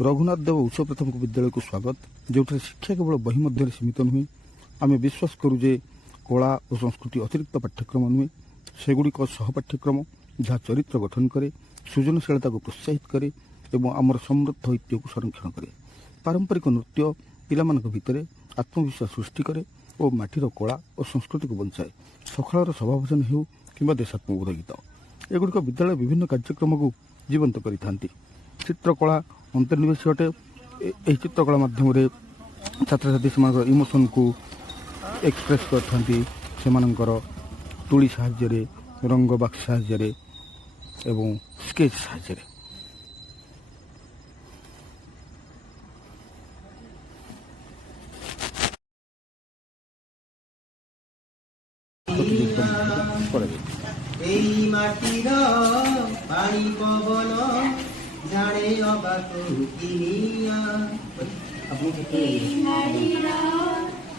रघुनाथ देव उच्च प्राथमिक विद्यालय को स्वागत। जो शिक्षा केवल बही मध्य सीमित नुहे। आम विश्वास करूँ जे कला और संस्कृति अतिरिक्त पाठ्यक्रम नुहे, सेगुड़िक सहपाठ्यक्रम जहाँ चरित्र गठन करे, सृजनशीलता को प्रोत्साहित करे और आमर समृद्ध ऐतिह्य को संरक्षण करे। पारंपरिक नृत्य पिलामान भितर आत्मविश्वास सृष्टि करे और माटीर कला और संस्कृति को बंचाए। सकाल सभाभजन हो कि देशात्मक गीत एगुड़िक विद्यालय विभिन्न कार्यक्रम को जीवंत करते। चित्रकला अंतर्निवेश अटे। यह चित्रकला माध्यम छात्र छात्री से इमोशन को एक्सप्रेस करते। तुली साहाय्य रंग बाक्स साहाय्य एवं स्केच साहाय्य। जाने अबाको किनिया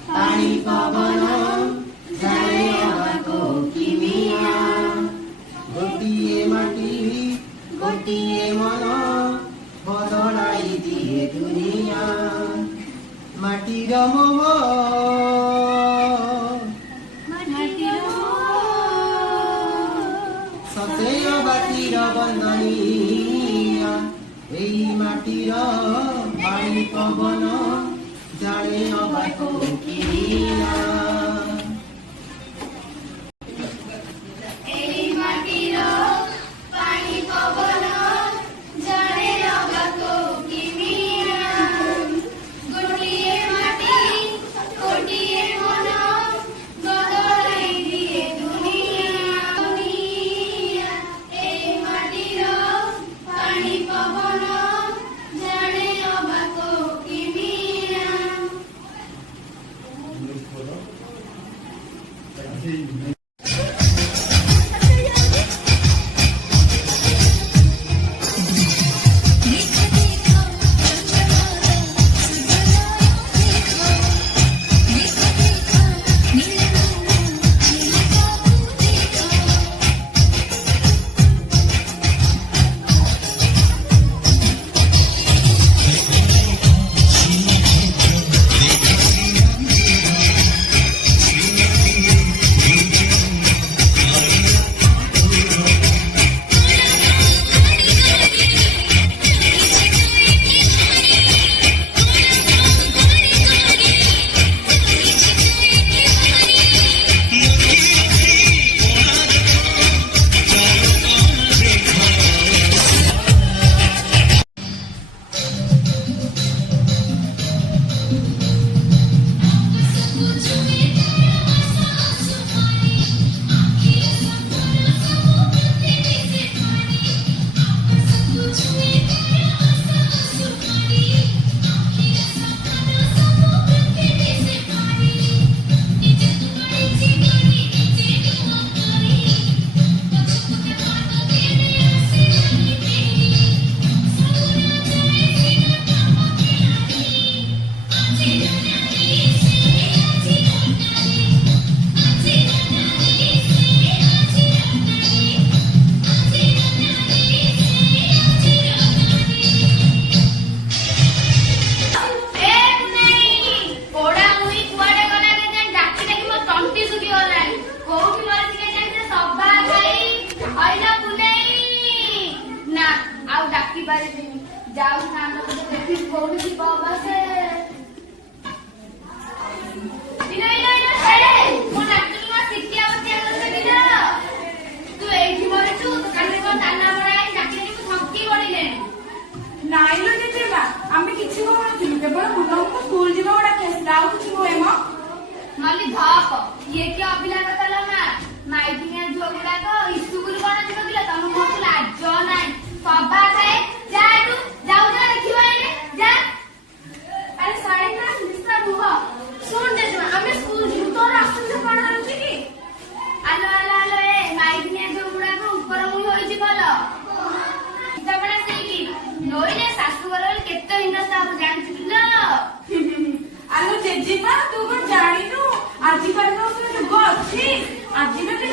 पानी पवन जाने अबाको किनिया गोटिए माटी गोटिए मन बदलाई दिए दुनिया माटीर मोह सतेय बातीर बंदनी माटीर पानी पवन जाने अबाको किनिया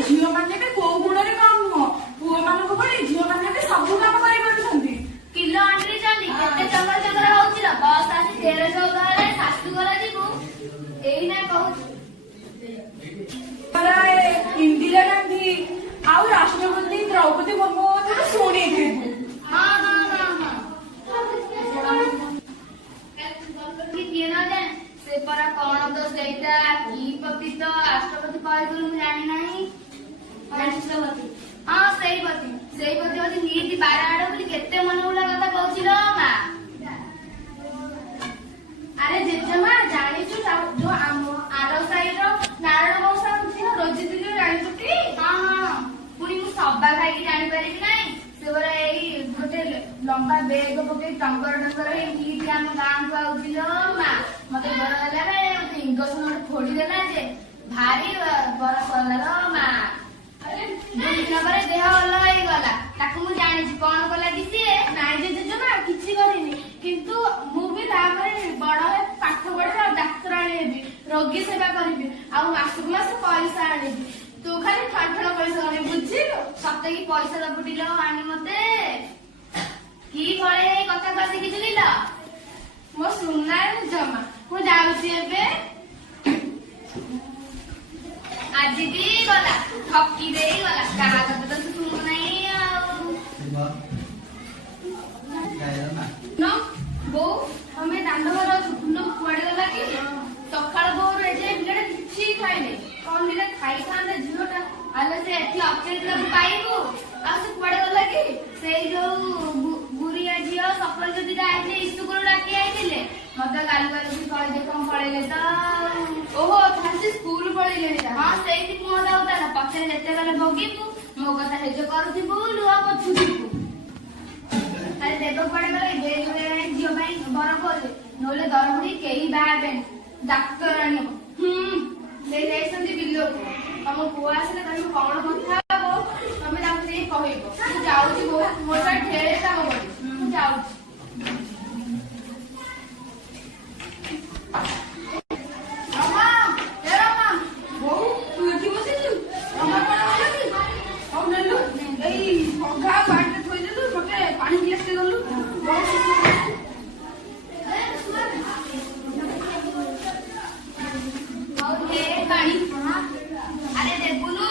झील मैंने कौ गुण कम नुह पुओ मान झील मैंने सब काम कर ତେର ଚଉଦରେ ଶାଶୁଘର ଯିବୁ ଏଇନା କହୁଛୁ। ଇନ୍ଦିରା ଗାନ୍ଧୀ ଆଉ ରାଷ୍ଟ୍ରପତି ଦ୍ରୌପଦୀ ମୁର୍ମୁ ଶୁଣିଥିବୁ। ହଁ ହଁ ହଁ ହଁ କିଏ ନ ଜାଣେ ସେ ପରା କଣ ତ ସେଇଟା କି ପତି ତ ରାଷ୍ଟ୍ରପତି କହିଥିଲୁ ମୁଁ ଜାଣି ନାହିଁ। ରାଷ୍ଟ୍ରପତି ହଁ ସେଇ ପତି ହଉଛି ନୀତି ବାର ଆଡ ବୋଲି କେତେ ମନେ ଉଡ଼ା କଥା କହୁছিল ମା। ଆରେ ଜେଜେମା ଜାଣିଛୁ ଯୋଉ ଆମ ଆର ସାହିର ନାରାୟଣ ମଉସା ଝିଅ ରୋଜି ଦିଦି ଜାଣିଛୁ କି? ହଁ ହଁ ପୁଣି ମୁଁ ସବା ଖାଇକି ଜାଣିପାରିବି ନାହିଁ। ସେ ପରା ଏଇ ଗୋଟେ ଲମ୍ବା ବେଗ ପକେଇ ଟଙ୍ଗର ହେଇ ନୀତି ଆମ ଗାଁକୁ ଆଉছিল ମା। ମତେ ବର ହେଲା ବେଳେ ମତେ ଇଂଗସନ ଗୋଟେ ଫୋଡିଦେଲା ଯେ ଭାରି ବରଫ ହେଲା ମା। ଦୁଇ ଦିନ ପରେ ଦେହ ଭଲ ହେଇଗଲା। ତାକୁ ମୁଁ ଜାଣିଛି କଣ କଲା କି ସିଏ। ନାଇଁ ଯେ ଜେଜେମା କିଛି କରିନି, କିନ୍ତୁ ମୁଁ ବି ତାପରେ ବଡ ହେଇ ପାଠ ପଢିବି ଆଉ ଡାକ୍ତରାଣୀ ହେବି, ରୋଗୀ ସେବା କରିବି ଆଉ ମାସକୁ ମାସ ପଇସା ଆଣିବି। ତୁ ଖାଲି ଠଣ ପଇସା ଆଣିବି, ବୁଝିଲୁ? ସତେ କି ପଇସା ଦବୁଟିଲ ଆଣି ମତେ କି ଭଳେ ହେଇ କଥା କହ ଶିଖିଥିଲି ତ। ମୋ ସୁନା ଜମା ମୁଁ ଯାଉଛି ଏବେ। ଆଜି ବି ଗଲା ଠକି ଦେଇ ଗଲା। କାହା କଥା ତ ତୁ ଶୁଣୁ ନାହିଁ ଆଉ। ବୋଉ ତମେ ଦାଣ୍ଡ ଘର ଅଛୁ, ଫୁଲ କୁଆଡେ ଗଲା କି? ସକାଳ ବୋଉର ଏଯାଏ ପିଲାଟା କିଛି ଖାଇନି। କଣ ଦିଟା ଖାଇଥାନ୍ତେ ଝିଅଟା। ଆଲୋ ସେ ଏଠି ଅକେଜ୍ ପାଇବୁ ଆଉ ସେ କୁଆଡେ ଗଲା କି? ସେଇ ଯୋଉ ଗୁରିଆ ଝିଅ ସକାଳ ଯଦି ଆଇଥିଲେ ଇସ୍କୁଲ ଡାକି ଆଇଥିଲେ ମତେ ଗାଲୁ କହିଦେ କଣ ପଳେଇଲେ ତ। ଓହୋ ତାହେଲେ ସେ ସ୍କୁଲ ପଳେଇଲେଣି। ହଁ ସେଇଠି ମୁହଁ ଯାଉଥିଲା ପଛରେ ଯେତେବେଳେ ଭୋଗିବୁ ମୋ କଥା ହେଜ କରୁଥିବୁ ଲୁହ ପଛୁଥିବୁ। ଆରେ ଦେବ କୁଆଡେ ଗଲା ଝିଅ ପାଇଁ ବର କଲେ ନହେଲେ ଦରମୁଢି କେହି ବାହା ହେବେନି। ଡାକ୍ତରାଣୀ ହବ। ସେ ଯାଇଛନ୍ତି ବିଲକୁ। ତମ ପୁଅ ଆସିଲେ ତାଙ୍କୁ କଣ କଥା ହବ ତମେ ତାଙ୍କୁ ନେଇ କହିବ। ମୁଁ ଯାଉଛି ବୋଉ, ମୋର ଢେରେ କାମ କରିବି, ମୁଁ ଯାଉଛି। ବୋଉ ତୁ ଏଠି ବସିଛୁ, ତମର କଣ ହେଲା କି? ହଉ ନେଲୁ ଏଇ ଭଙ୍ଗା ବାଡ଼ିରେ ଥୋଇଦେଲୁ, ଗୋଟେ ପାଣି ଗ୍ଲାସରେ ଗଲୁ। ପାଣି ଆରେ ଦେବୁନୁ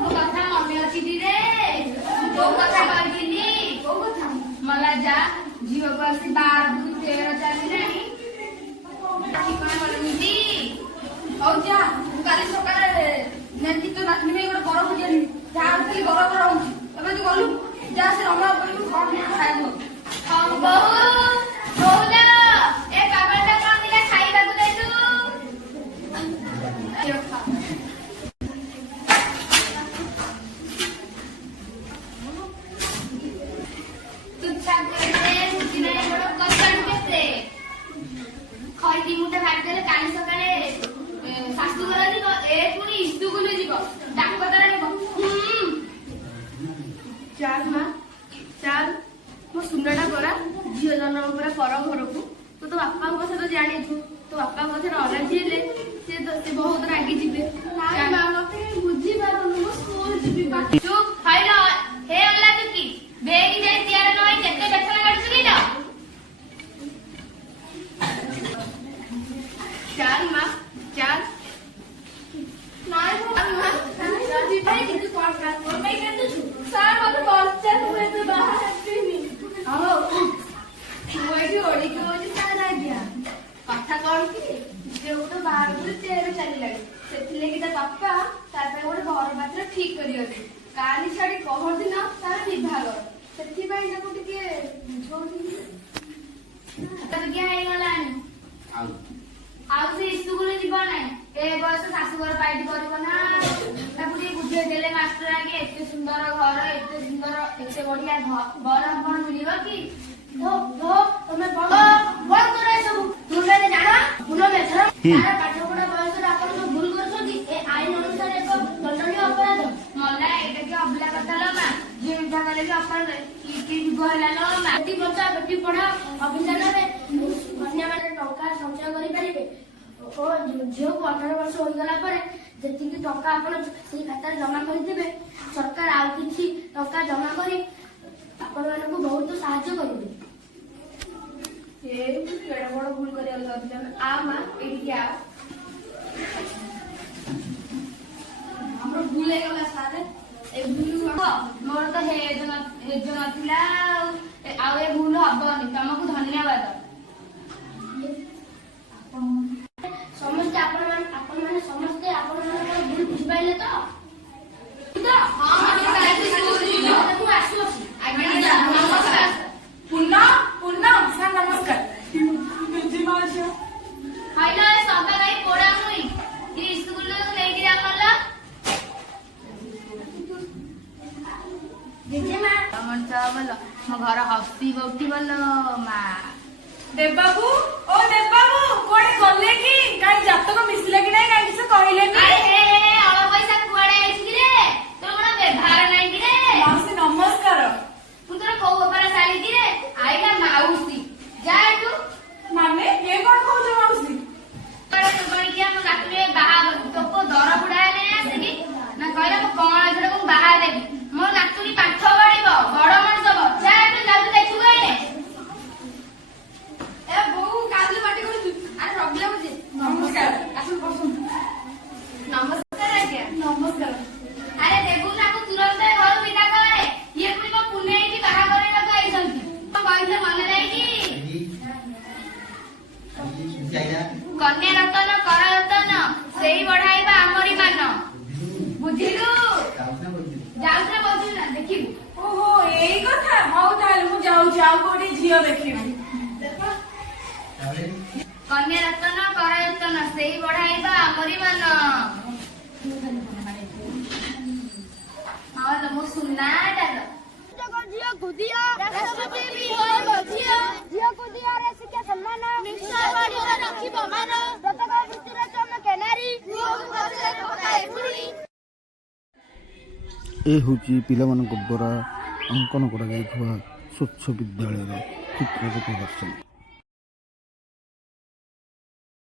ମୋ କଥା ମନେ ଅଛି ରେ? ଯୋଉ କଥା କହିଥିଲି କୋଉ କଥା? ମଲା ଯା ଝିଅକୁ ଆସି 12-13 ଚାଲିଲାଣି ଠିକଣା କରିବି। ହଉ ଯା, ମୁଁ କାଲି ସକାଳେ ନେତି ତ ନାତୁଣୀ ପାଇଁ ଗୋଟେ ବର ଭୋଜି ଆଣିବି। ଯାହା ଖାଲି ବର ହଉଛି। ଏବେ ତୁ ଗଲୁ ଯା, ସେ ରମା କହିବୁ କଣ ଖାଇବୁ। ହଉ ବୋଉ ବୋଉଲ ଏ କାମଟା କଣ ଦିଟା ଖାଇବାକୁ ଦେଇଛୁ। ଖଇଦି ମୁଠେ ଭାବିଦେଲେ କାଲି ସକାଳେ ଶାଶୁଘର ଯିବ ଏ ପୁଣି ଇସ୍କୁଲ ଯିବ ଡାକ୍ତର ଯିବ। ଚାଲ ମା ଚାଲ, ମୋ ସୁନାଟା ପରା ଝିଅ ଜନ୍ମ ପୁରା ପର ଘରକୁ। ତୁ ତୋ ବାପାଙ୍କ କଥା ତ ଜାଣିଛୁ, ତୋ ବାପାଙ୍କ କଥାରେ ଅରାଜି ହେଲେ ସେ ବହୁତ ରାଗି ଯିବେ। ମା ମତେ ବୁଝିପାରୁନୁ, ମୁଁ ସ୍କୁଲ ଯିବି। ଚୁପ୍ ହଇଲ ହେ ଅଲା ଚୁକି ବେଗି ଯାଇ ତିଆର ନହଇ କେତେ ବେତନ କାଢୁଛୁ କିଲ। ଚାଲ ମା ଚାଲ। ନାଇଁ ଯିବାଇ କିନ୍ତୁ କଣ ମୋ ପାଇଁ କାନ୍ଦୁଛୁ? ସାର୍ ମତେ ପଚାର, ମୁଁ ଏବେ ବାହା ହେବିନି। ହଉ ମୁଁ ଏଠି ଓଳିକି ହଉଛି ସାର୍ ଆଜ୍ଞା। କଥା କଣ କି ଝିଅକୁ ତ ବାହାଘର 13 ଚାଲିଲାଣି, ସେଥିଲାଗି ତା ବାପା ତା ପାଇଁ ଗୋଟେ ଘର ପାତ୍ର ଠିକ କରିଅଛି। କାଲି ଛାଡି ପହରଦିନ ତାର ବିଭାଘର, ସେଥିପାଇଁ ତାକୁ ଟିକେ ବୁଝଉଥିଲି। ହେଇଗଲାଣି ଆଉ ସେ ଇସ୍କୁଲ ଯିବ ନାହିଁ। ଏ ବୟସ ଶାଶୁଘର ପାଇଟି କରିବ ନା। ତାକୁ ଟିକେ ବୁଝେଇ ଦେଲେ ମାଷ୍ଟର ଆଗେ ଏତେ ସୁନ୍ଦର ଘର ଏତେ ସୁନ୍ଦର ଏତେ ବଢିଆ ବର କଣ ମିଳିବ କି? ତମେ ବନ୍ଦ କର ସବୁ। ତୁମେ ଜାଣ ଭୁଲ ମେଥର ତାର ପାଠ ପଢା ବୟସରେ ଆପଣ ଯୋଉ ଭୁଲ କରୁଛନ୍ତି ଏ ଆଇନ ଅନୁସାରେ ଏକ ଦଣ୍ଡନୀୟ ଅପରାଧ। ମଲା ଏଇଟା କି ଅବଲା କଥା ଲୋ ମା। ଝିଅ ମିଠା କଲେ ବି ଅପରାଧ କି ଯୁଗ ହେଲା ଲୋ ମା। ବେଟି ବଚାଅ ବେଟି ପଢାଅ ଅଭିଯାନରେ ଅନ୍ୟମାନେ ଟଙ୍କା ସଞ୍ଚୟ କରିପାରିବେ ଓ ଝିଅକୁ 18 ବର୍ଷ ହୋଇଗଲା ପରେ ଯେତିକି ଟଙ୍କା ଆପଣ ସେଇ ଖାତାରେ ଜମା କରିଥିବେ, ସରକାର ଆଉ କିଛି ଟଙ୍କା ଜମା କରି ଆପଣମାନଙ୍କୁ ବହୁତ ସାହାଯ୍ୟ କରିବେ। କେଡେ ବଡ ଭୁଲ କରିବାକୁ ଯାଉଥିଲା ନା ଆ ମା ଏଇଠିକି ଆ ଆମର ଭୁଲ ହେଇଗଲା ସାର୍ ଏ ଭୁଲ ମୋର ତ ହେଜ ନଥିଲା ଆଉ ଏ ଭୁଲ ହବନି। ତମକୁ ଧନ୍ୟବାଦ। ସମସ୍ତେ ଆପଣମାନେ ସମସ୍ତେ ଆପଣମାନଙ୍କର ଭୁଲ ବୁଝିପାରିଲେ ତ? ମୁଁ ଆସୁଅଛି। ହାଇଲୋ ଏ ସବା ଭାଇ ପୋଡା ମୁଇ ସ୍କୁଲ ନେଇକି ଯାମଲ ଜେଜେମା ତମର ତ ଭଲ ମୋ ଘର ହସିବ ଉଠିବଲ ମା। ଦେବାବୁ ଓ ଦେବାବୁ କୁଆଡେ ଗଲେ କି? କାଇଁ ଜାତକ ମିଶିଲା କି ନାଇଁ କାଇଁ କିଛି କହିଲେନି? ଆରେ ହେ ଅଳ ପଇସା କୁଆଡେ ଆଇଛି କି ରେ? ତୋର କଣ ବ୍ୟବହାର ନାହିଁ କି ରେ? ମାଉସୀ ନମସ୍କାର। ମୁଁ ତୋର କୋଉ ବେପାର ଶାଳୀ କି ରେ? ଆଇଲା ମାଉସୀ ଯା ଏଠୁ। ମାନେ ଏ କଣ କହୁଛ ମାଉସୀ? କି ଆମ ନାତୁଣୀ ବାହା ତୋ ଦର ବୁଢା ହେଲେ ଆସିକି ନା କହିଲା ମୁଁ କଣ ଏଥର ମୁଁ ବାହା ଦେବି। ମୋ ନାତୁଣୀ ପାଠ ପଢିବ ବଡ ମଣିଷ ହବ। ଯା ଏଠୁ ଯାଉଛୁ ଦେଖିବୁ ଏଇନେ। ଏ ବୋଉ କାଲି ପାଟି କରୁଛୁ। ଆରେ ରବିଲା ବୁଝେ ନମସ୍କାର। ଆସନ୍ତୁ ବସନ୍ତୁ। ନମସ୍କାର ଆଜ୍ଞା। ନମସ୍କାର। ଆରେ ଦେବୁ ତାକୁ ତୁରନ୍ତ ଘରୁ ବିଦା କରେ। ଇଏ ପୁଣି ମୋ ପୁନେଇକି ବାହା କରିବାକୁ ଆଇଛନ୍ତି। କଣ କହିଥିଲେ ମନେ ନାହିଁ କି? କନ୍ୟା ରତନ କର ରତନ ସେଇ ବଢାଇବା ଆମରି ମାନ। ବୁଝିଲୁ? ଯାଉଛୁ ନା ବୁଝିଲୁ ନା ଦେଖିବୁ। ଓହୋ ଏଇ କଥା। ହଉ ତାହେଲେ ମୁଁ ଯାଉଛି ଆଉ କୋଉଠି ଝିଅ ଦେଖିବି। କନ୍ୟା ରତନ କର ରତନ ସେଇ ବଢାଇବା ଆମରି ମାନ। ହଁ ଲୋ ମୋ ସୁନାଟା ଲୋ। ଝିଅକୁ ଦିଅ ରାଷ୍ଟ୍ରପତି ବି ହୋଇବ ଝିଅ ଝିଅକୁ ଦିଅ ରେ ଶିକ୍ଷା ସମ୍ମାନ ନିଶ୍ଚୟ ବଢିବ ରଖିବ ମାନ ପ୍ରତ୍ୟେକ ବୃତ୍ତିରେ ଚମକେ ନାରୀ ପୁଅକୁ ପଛରେ ପକାଏ ପୁଣି। ଏ ହେଉଛି ପିଲାମାନଙ୍କ ଦ୍ୱାରା ଅଙ୍କନ କରାଯାଇଥିବା ସ୍ୱଚ୍ଛ ବିଦ୍ୟାଳୟର ଚିତ୍ରର ପ୍ରଦର୍ଶନ।